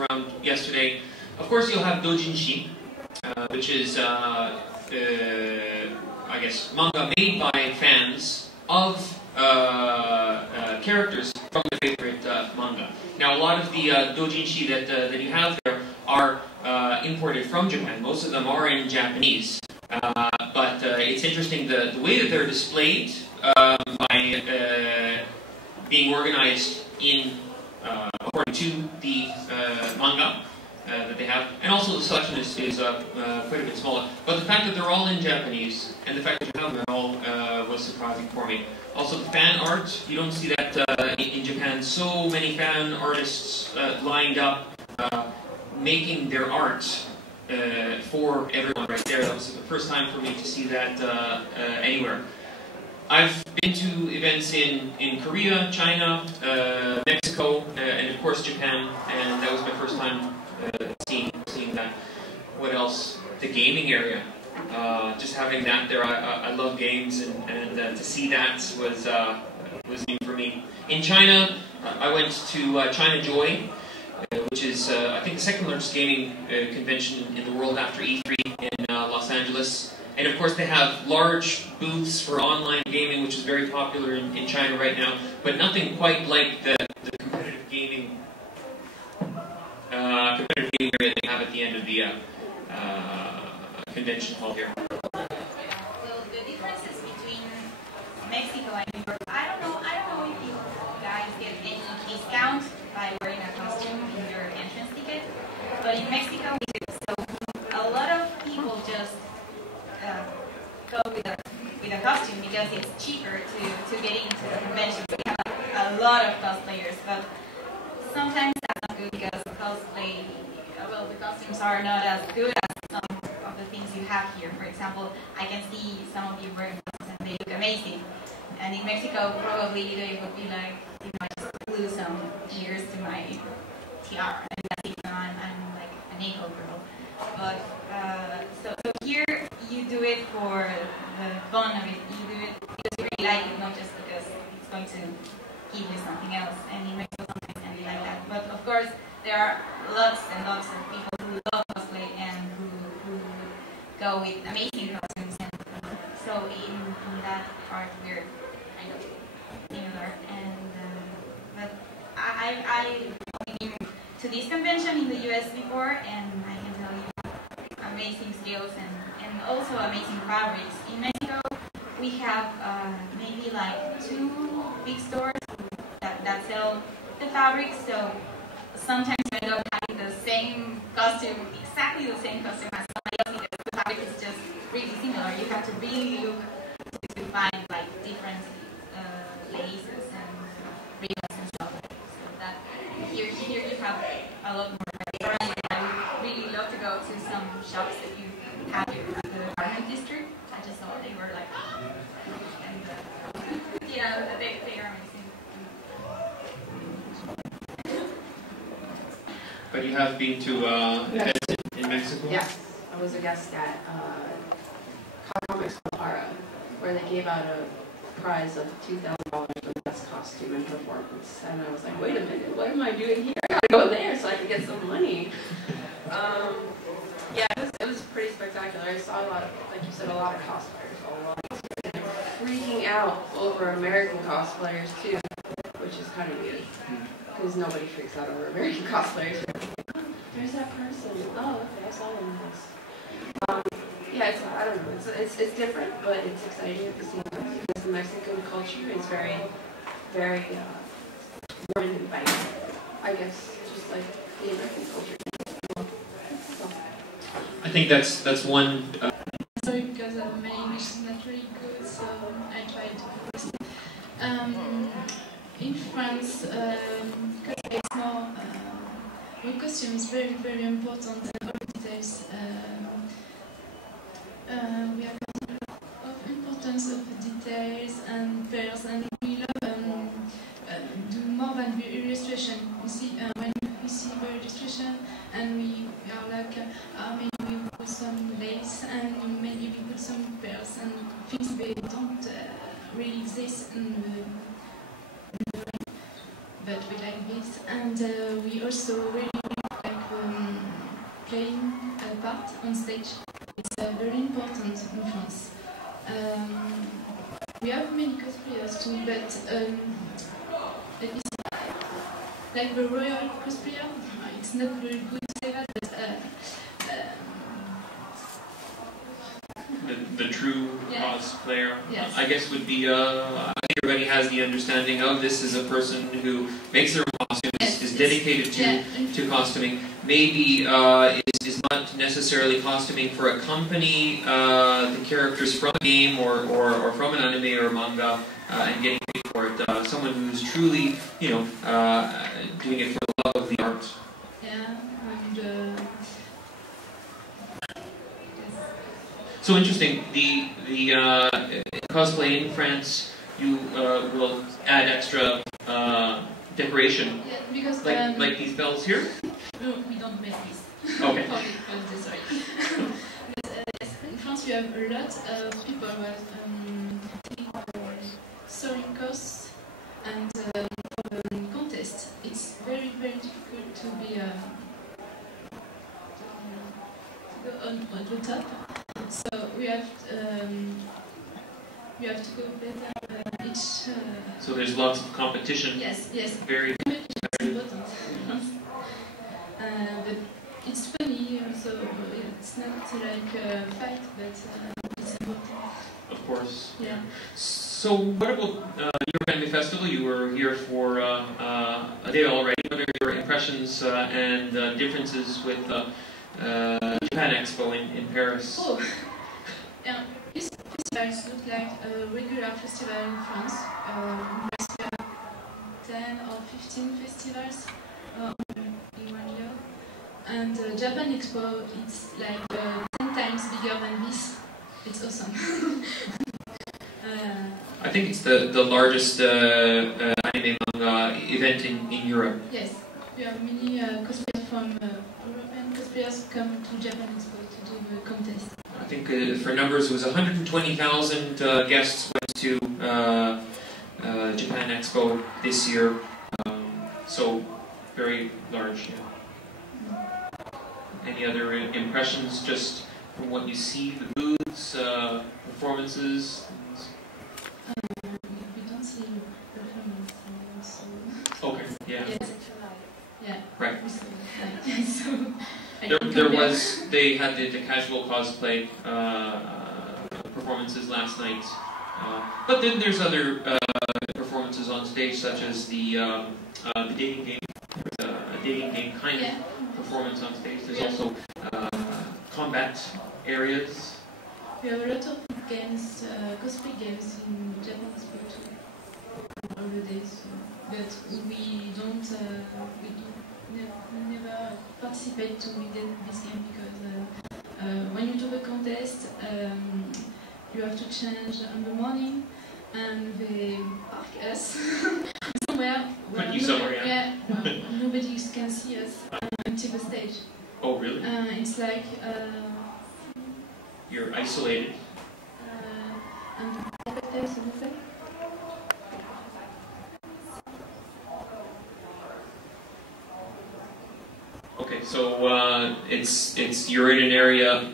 around yesterday. Of course, you'll have doujinshi, which is, I guess, manga made by fans of characters from the favorite manga. Now, a lot of the doujinshi that you have there are imported from Japan. Most of them are in Japanese. But it's interesting the way that they're displayed by being organized in according to the manga that they have, and also the selection is quite a bit smaller. But the fact that they're all in Japanese and the fact that you have them all was surprising for me. Also, the fan art, you don't see that in Japan. So many fan artists lined up making their art for everyone right there. That was the first time for me to see that anywhere. I've been to events in Korea, China, Mexico, and of course Japan, and that was my first time seeing that. What else? The gaming area. Just having that there, I love games, and to see that was new for me. In China, I went to China Joy, which is, I think, the second largest gaming convention in the world after E3 in Los Angeles. And of course, they have large booths for online gaming, which is very popular in China right now, but nothing quite like the competitive gaming area they have at the end of the convention hall here. So the differences between Mexico and New York, I don't know if you guys get any discount by wearing a costume in your entrance ticket, but in Mexico we do. So a lot of people just go with a costume because it's cheaper to get into the convention. We have a lot of cosplayers, but sometimes that's not good because cosplay, well, the costumes are not as good as some of the things you have here. For example, I can see some of you wearing costumes and they look amazing. And in Mexico, probably they would be like, you know, I just glue some ears to my tiara, and that's it. I'm like an eco girl. But so here you do it for the fun of it. You do it because you really like it, not just because it's going to give you something else. And in Mexico, sometimes can be like that. But of course, there are lots and lots of people who love cosplay and who go with amazing costumes. And so in that part, we're kind of similar. And but I've been to this convention in the US before, and I can tell you amazing skills and also amazing fabrics. In Mexico, we have maybe like 2 big stores that sell the fabrics, so sometimes you end up having the same costume, exactly the same costume as somebody else, because the fabric is just really similar. You have to really look to find like different laces and ribbons and stuff. So that here you have a lot more. I would really love to go to some shops that you have here at the garment district. I just thought they were like, and yeah, they are amazing. But you have been to events in Mexico? Yes, I was a guest at Comics Guadalajara, where they gave out a prize of $2,000 for the best costume and performance. And I was like, wait a minute, what am I doing here? I gotta go there so I can get some money. Yeah, it was pretty spectacular. I saw a lot of, like you said, a lot of cosplayers all along. And they were freaking out over American cosplayers too, which is kind of weird. Because nobody freaks out over American cosplayers. Oh, there's that person. Oh, okay, I saw them in this. Yeah, I don't know. It's different, but it's exciting at the same time because the Mexican culture is very, very warm and inviting. I guess just like the American culture. I think that's one. Sorry, because my English is not really good, so I tried to focus. In France, cosplay is more. Costume is very, very important, and all details. We have a lot of importance of details and fairs, and we love do more than the illustration. You see, when we see the illustration, and we are like, maybe we put some lace, and maybe we put some fairs, and things they don't really exist in the but we like this, and we also really like playing a part on stage. It's very important in France. We have many cosplayers too, but let me see. Like the royal cosplayer, it's not very good to say that, but the true yeah. cosplayer, Yes. I guess, would be. I think everybody has the understanding of this is a person who makes their own costumes, Yes, is dedicated to costuming. Maybe is not necessarily costuming for a company, the characters from a game or from an anime or a manga, and getting paid for it. Someone who's truly, doing it for the love of the art. Yeah, and So interesting. The cosplay in France, you will add extra decoration, yeah, because like these bells here. no, we don't make this. Okay. Sorry. But yes, in France, you have a lot of people who are taking sewing courses and contests. It's very, very difficult to be to go on the top. So we have to go better each. So there's lots of competition. Yes. Very. It's important. But it's funny, so it's not like a fight, but it's important. Of course. Yeah. So what about your Anime Festival? You were here for a day already. What are your impressions and differences with Japan Expo in Paris? Oh, yeah. This festival looks like a regular festival in France. We have 10 or 15 festivals in 1 year. And Japan Expo, it's like 10 times bigger than this. It's awesome. I think it's the largest anime manga event in Europe. Yes, we have many cosplayers from European cosplayers come to Japan Expo to do the contest. I think for numbers it was 120,000 guests went to Japan Expo this year. So very large. Yeah. Any other impressions just from what you see, the booths, performances? We don't see performance. So Okay, yeah. yes. Yeah. Right. So, they had the casual cosplay performances last night. But then there's other performances on stage, such as the dating game. There's a dating game kind of performance on stage. There's also combat areas. we have a lot of games, cosplay games in Japan too, all the days. But we don't, never participate to this game because when you do the contest, you have to change in the morning, and they park us somewhere where nobody can see us until the stage. Oh, really? It's like you're isolated. Okay, so you're in an area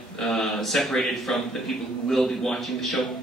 separated from the people who will be watching the show.